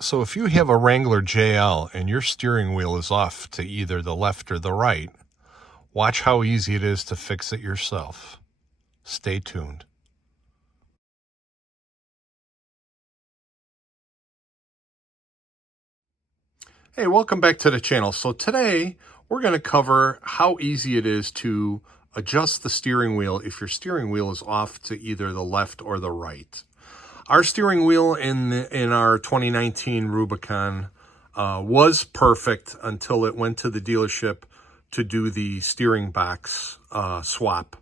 So if you have a Wrangler JL and your steering wheel is off to either the left or the right, watch how easy it is to fix it yourself. Stay tuned. Hey, welcome back to the channel. So today we're going to cover how easy it is to adjust the steering wheel if your steering wheel is off to either the left or the right. Our steering wheel in our 2019 Rubicon was perfect until it went to the dealership to do the steering box swap.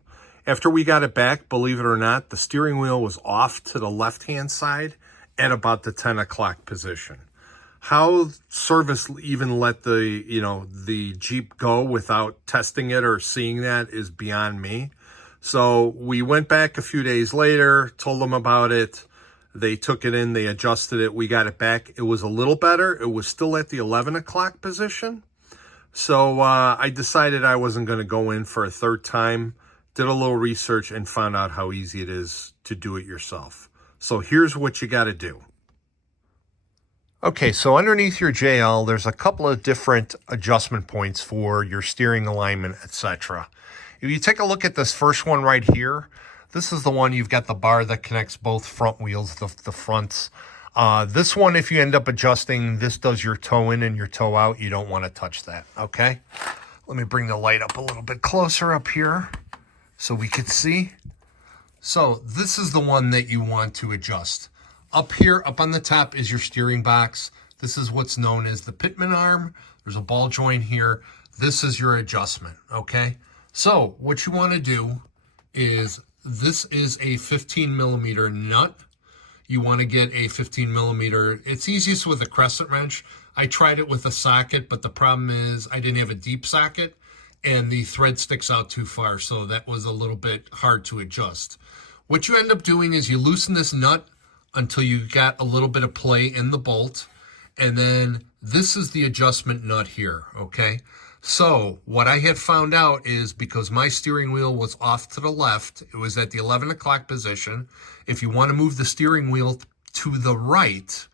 After we got it back, believe it or not, the steering wheel was off to the left-hand side at about the 10 o'clock position. How service even let the Jeep go without testing it or seeing that is beyond me. So we went back a few days later, told them about it. They took it in, they adjusted it, we got it back. It was a little better. It was still at the 11 o'clock position. So I decided I wasn't going to go in for a third time. Did a little research and found out how easy it is to do it yourself. So here's what you got to do. Okay, so underneath your JL, there's a couple of different adjustment points for your steering alignment, etc. If you take a look at this first one right here, this is the one you've got the bar that connects both front wheels, the fronts. This one, if you end up adjusting, this does your toe in and your toe out. You don't want to touch that, okay? Let me bring the light up a little bit closer up here so we could see. So this is the one that you want to adjust. Up here, up on the top is your steering box. This is what's known as the pitman arm. There's a ball joint here. This is your adjustment, okay? So what you want to do is, this is a 15 millimeter nut. You want to get a 15 millimeter. It's easiest with a crescent wrench. I tried it with a socket, but the problem is I didn't have a deep socket and the thread sticks out too far. So that was a little bit hard to adjust. What you end up doing is you loosen this nut until you got a little bit of play in the bolt. And then this is the adjustment nut here, okay? So what I had found out is, because my steering wheel was off to the left, it was at the 11 o'clock position. If you want to move the steering wheel to the right,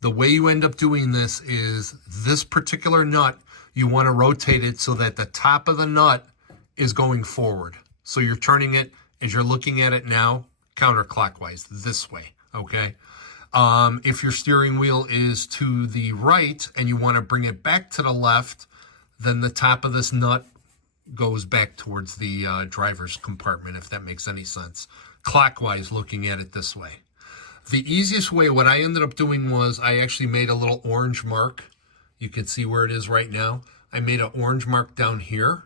the way you end up doing this is this particular nut, you want to rotate it so that the top of the nut is going forward. So you're turning it, as you're looking at it now, counterclockwise, this way. Okay. If your steering wheel is to the right and you want to bring it back to the left, then the top of this nut goes back towards the driver's compartment, if that makes any sense. Clockwise, looking at it this way. The easiest way, what I ended up doing was I actually made a little orange mark. You can see where it is right now. I made an orange mark down here.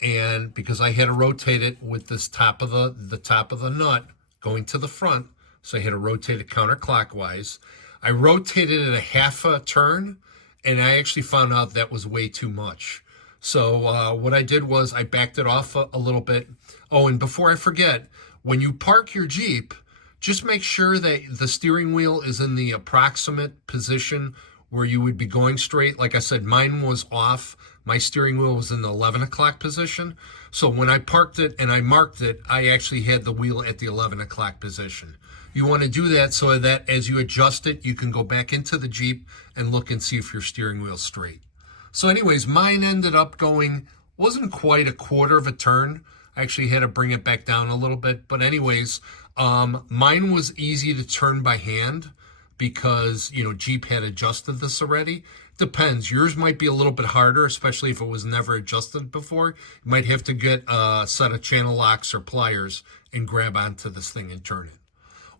And because I had to rotate it with this top of the top of the nut going to the front, so I had to rotate it counterclockwise. I rotated it a half a turn, and I actually found out that was way too much. So what I did was I backed it off a little bit. Oh, and before I forget, when you park your Jeep, just make sure that the steering wheel is in the approximate position where you would be going straight. Like I said, mine was off. My steering wheel was in the 11 o'clock position. So when I parked it and I marked it, I actually had the wheel at the 11 o'clock position. You want to do that so that as you adjust it, you can go back into the Jeep and look and see if your steering wheel's straight. So anyways, mine ended up going, wasn't quite a quarter of a turn. I actually had to bring it back down a little bit. But anyways, mine was easy to turn by hand because, Jeep had adjusted this already. Depends. Yours might be a little bit harder, especially if it was never adjusted before. You might have to get a set of channel locks or pliers and grab onto this thing and turn it.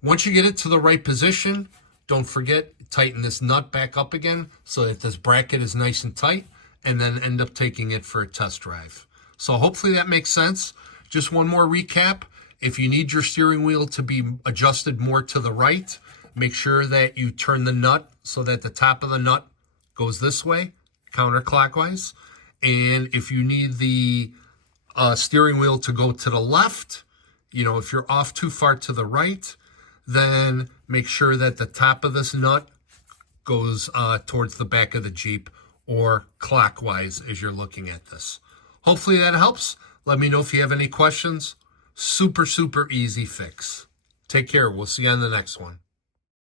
Once you get it to the right position, don't forget, tighten this nut back up again so that this bracket is nice and tight, and then end up taking it for a test drive. So hopefully that makes sense. Just one more recap. If you need your steering wheel to be adjusted more to the right, make sure that you turn the nut so that the top of the nut goes this way, counterclockwise. And if you need the steering wheel to go to the left, if you're off too far to the right, then make sure that the top of this nut goes towards the back of the Jeep, or clockwise as you're looking at this. Hopefully that helps. Let me know if you have any questions. Super, super easy fix. Take care. We'll see you on the next one.